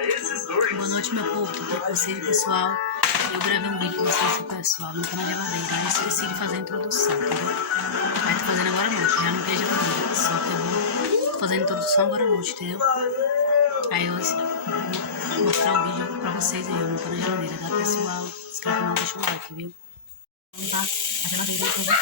Boa noite, meu povo, tudo bem com vocês, pessoal? Eu gravei um vídeo com vocês, pessoal, não tô na geladeira. Aí eu esqueci de fazer a introdução, entendeu? Aí tô fazendo agora à noite, já não tem geladeira. Só que eu vou fazer a introdução agora à noite, entendeu? Aí eu vou mostrar o vídeo pra vocês aí, eu não tô na geladeira, tá, pessoal? Se inscreve no canal, deixa o like, viu? Vamos lá, a geladeira, entendeu?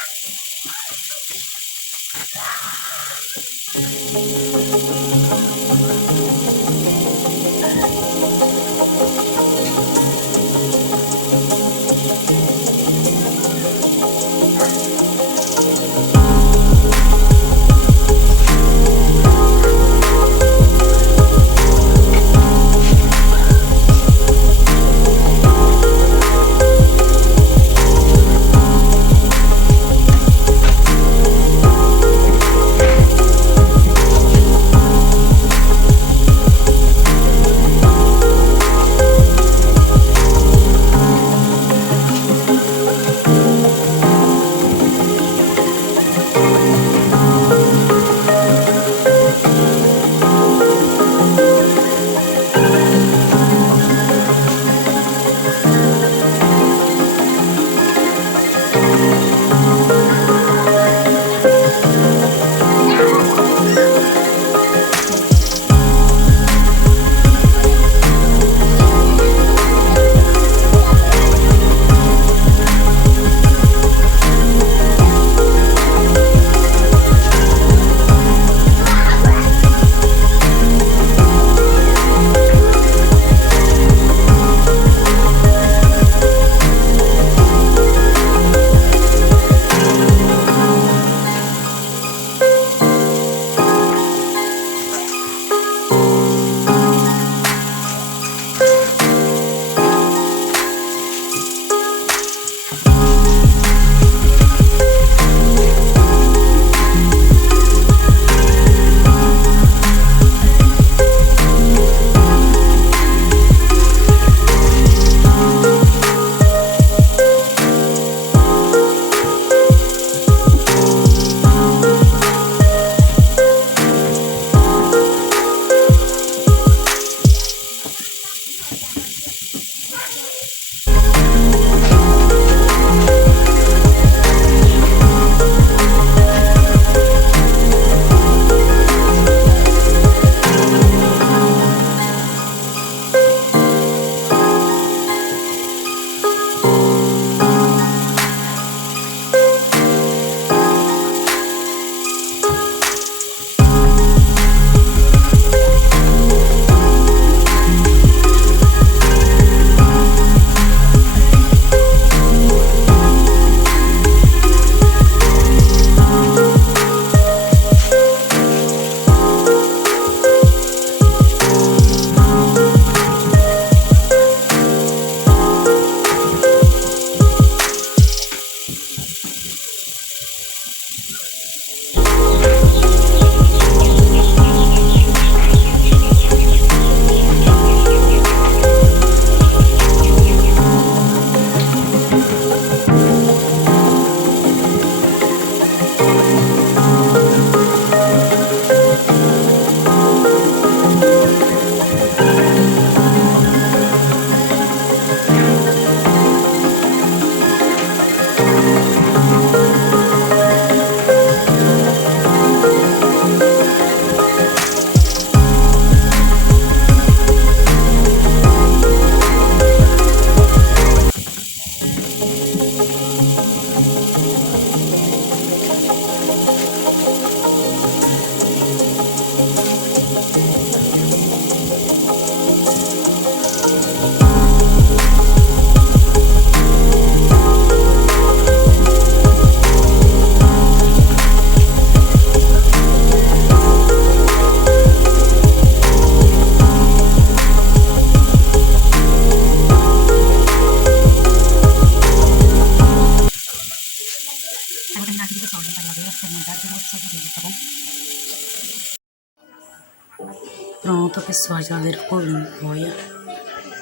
Pronto, pessoal, a geladeira ficou limpa, olha.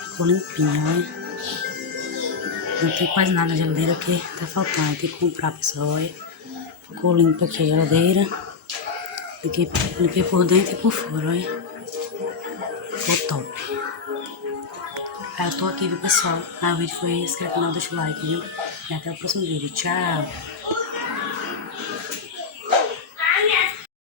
Ficou limpinha, olha. Não tem quase nada na geladeira que tá faltando. Tem que comprar, pessoal, olha. Ficou limpa aqui a geladeira. Limpei por dentro e por fora, olha. ficou top. Aí eu tô aqui, viu, pessoal? O vídeo foi esse, canal, deixa o like, viu? E até o próximo vídeo. Tchau!